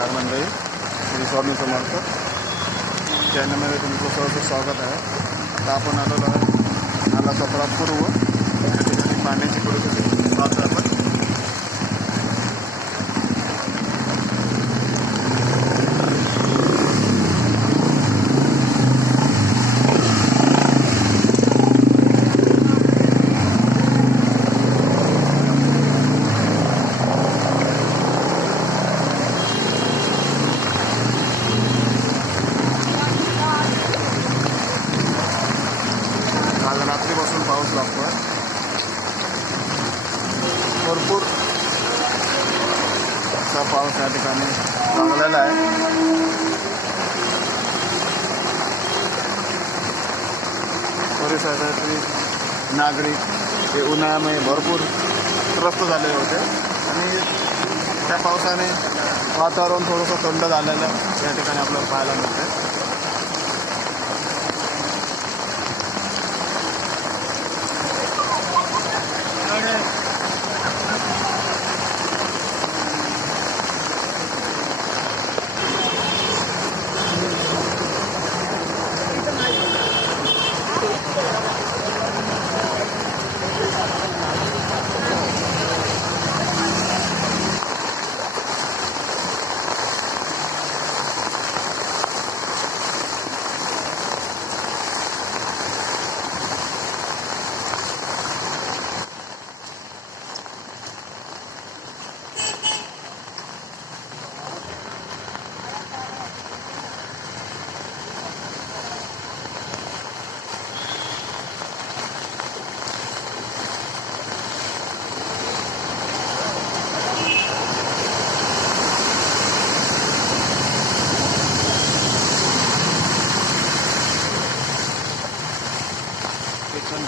नमस्कार मंडळी, श्री स्वामी समर्थ चॅनलमध्ये तुमचं सहर्ष स्वागत आहे. आता आपण आलेलो आहे नाला चपडा पूर्व. या ठिकाणी पाण्याची परिस्थिती पाहतो आपण. रात्रीपासून पाऊस लागतो आहे. भरपूर असा पाऊस या ठिकाणी लागलेला आहे. परिसरातील नागरिक हे उन्हाळ्यामुळे भरपूर त्रस्त झालेले होते आणि त्या पावसाने वातावरण थोडंसं थंड झालेलं या ठिकाणी आपल्याला पाहायला मिळते.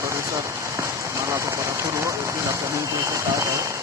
परिसर नाला चपडा पूर्व येथील आपण पाहत आहे.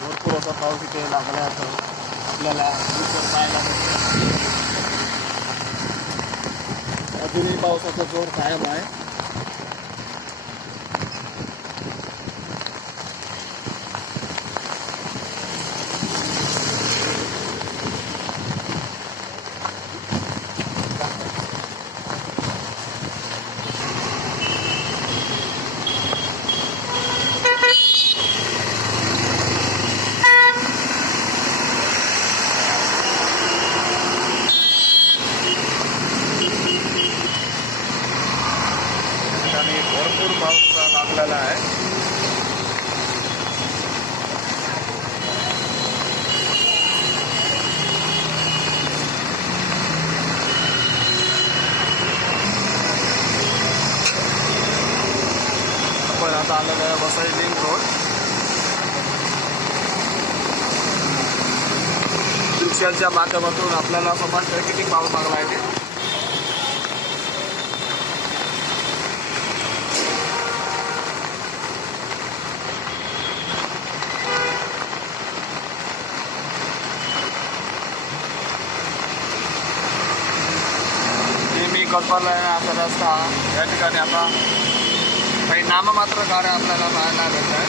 भरपूर असा पाऊस इथे लागला आहे आपल्याला पाहायला मिळतो. अजूनही पावसाचा जोर कायम आहे. भरपूर पाऊस लागलेला आहे. आपण आता आलेलं आहे वसई लिंक रोड. रिक्षाच्या माध्यमातून आपल्याला समजतं किती पाऊस लागला आहे ते. कल्पना असा रस्ता या ठिकाणी आता काही नाममात्र गाड्या आपल्याला पाहायला मिळत आहे.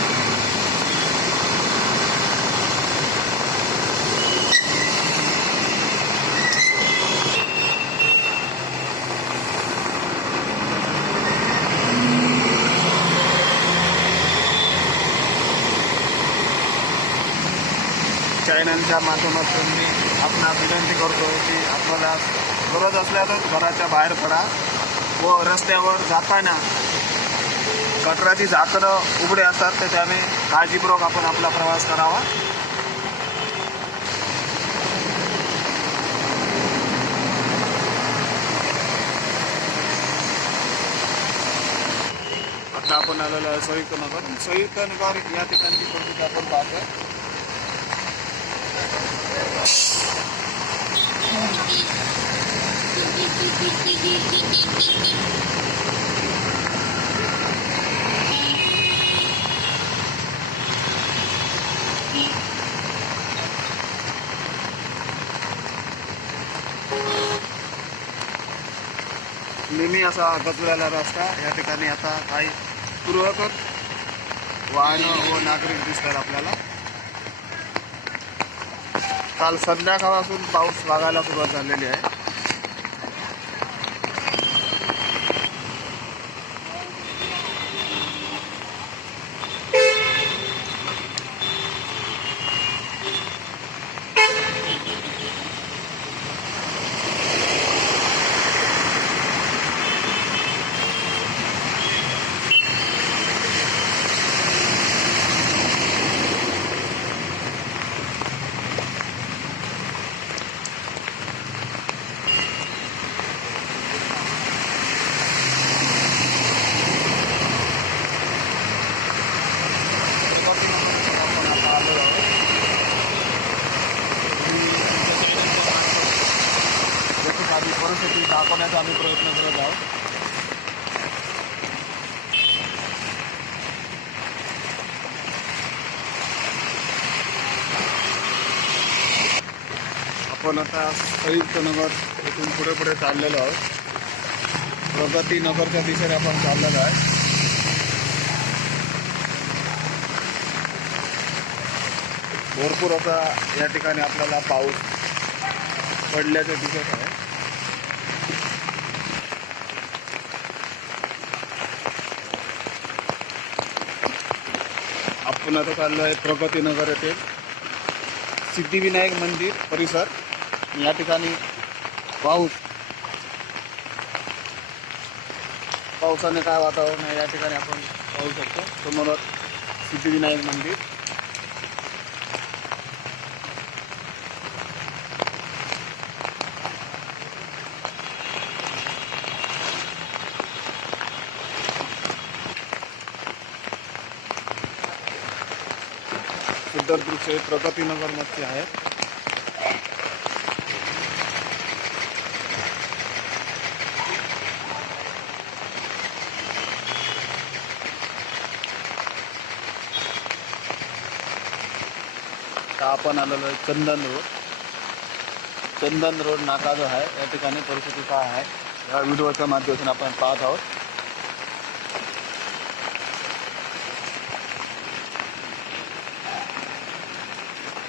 चॅनलच्या माध्यमातून मी आपणास विनंती करतो की आपल्याला गरज असल्यासच घराच्या बाहेर पडा व रस्त्यावर जाताना गटराची झाकणं उघडे असतात, त्याच्याने काळजीपूर्वक आपण आपला प्रवास करावा. आता आपण आलेलो आहे संयुक्त नगर. संयुक्त नगर या ठिकाणची परिस्थिती आपण पाहतोय. नेहमी असा गजबजलेला रस्ता. या ठिकाणी आता काही पूर्वक वाहनं व नागरिक दिसतात आपल्याला. काल संध्याकाळपासून पाऊस लागायला सुरुवात झालेली आहे. परिस्थिती दाखवण्याचा आम्ही प्रयत्न करत आहोत. आपण आता संयुक्त नगर इथून पुढे पुढे चाललेलो आहोत. प्रगती नगरच्या दिशेने आपण चाललेलो आहे. भरपूर असा या ठिकाणी आपल्याला पाऊस पडल्याचे दिसत आहे. आपण आता चाललो आहे प्रगतीनगर येथे सिद्धिविनायक मंदिर परिसर. या ठिकाणी पावसाने काय वातावरण आहे या ठिकाणी आपण पाहू शकतो. समोरच सिद्धिविनायक मंदिर. सुंदर दृश्य प्रगतीनगर मध्ये आहे. आपण आलेलो आहे चंदन रोड नाका जो आहे या ठिकाणी परिस्थिती काय आहे या व्हिडिओच्या माध्यमातून आपण पाहत आहोत.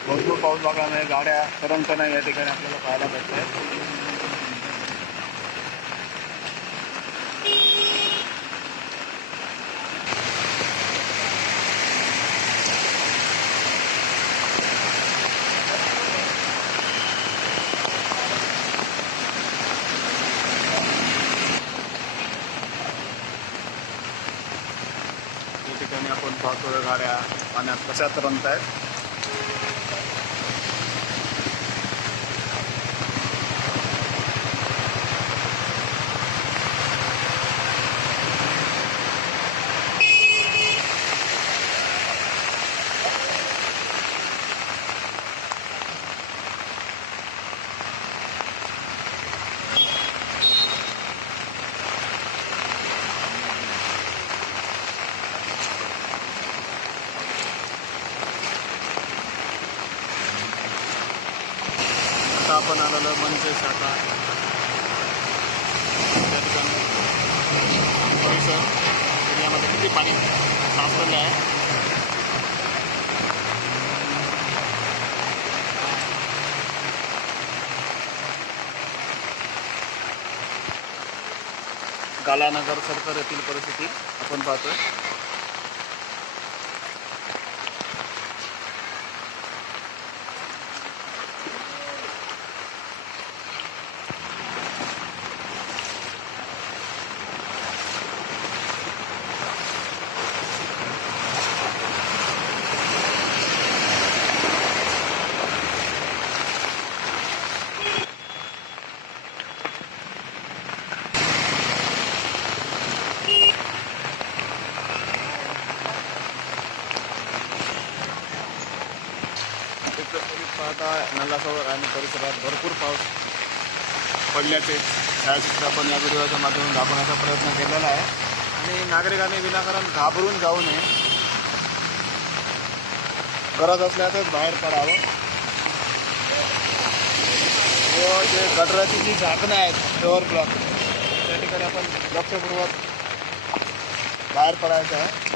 भरपूर पाऊस बघायला गाड्या तरंगताना या ठिकाणी आपल्याला पाहायला भेटत आहे. या ठिकाणी आपण पाहतोय गाड्या पाण्यात कशा तरंगत आहेत. आपण आलेलो मनसे शाखा त्या ठिकाणी परिसर एरियामध्ये किती पाणी साचलेलं आहे. गालानगर सरकार येथील परिस्थिती आपण पाहतोय. चित्रपट पाहता नल्लासोवर आणि परिसरात भरपूर पाऊस पडल्याचे छायाचित्र आपण या व्हिडिओच्या माध्यमातून दाखवण्याचा प्रयत्न केलेला आहे आणि नागरिकांनी विनाकारण घाबरून जाऊ नये, गरज असल्यातच बाहेर पडावं व जे गटराची जी झाकणं आहेत फ्लोअर ब्लॉक त्या ठिकाणी आपण लक्षपूर्वक बाहेर पडायचं आहे.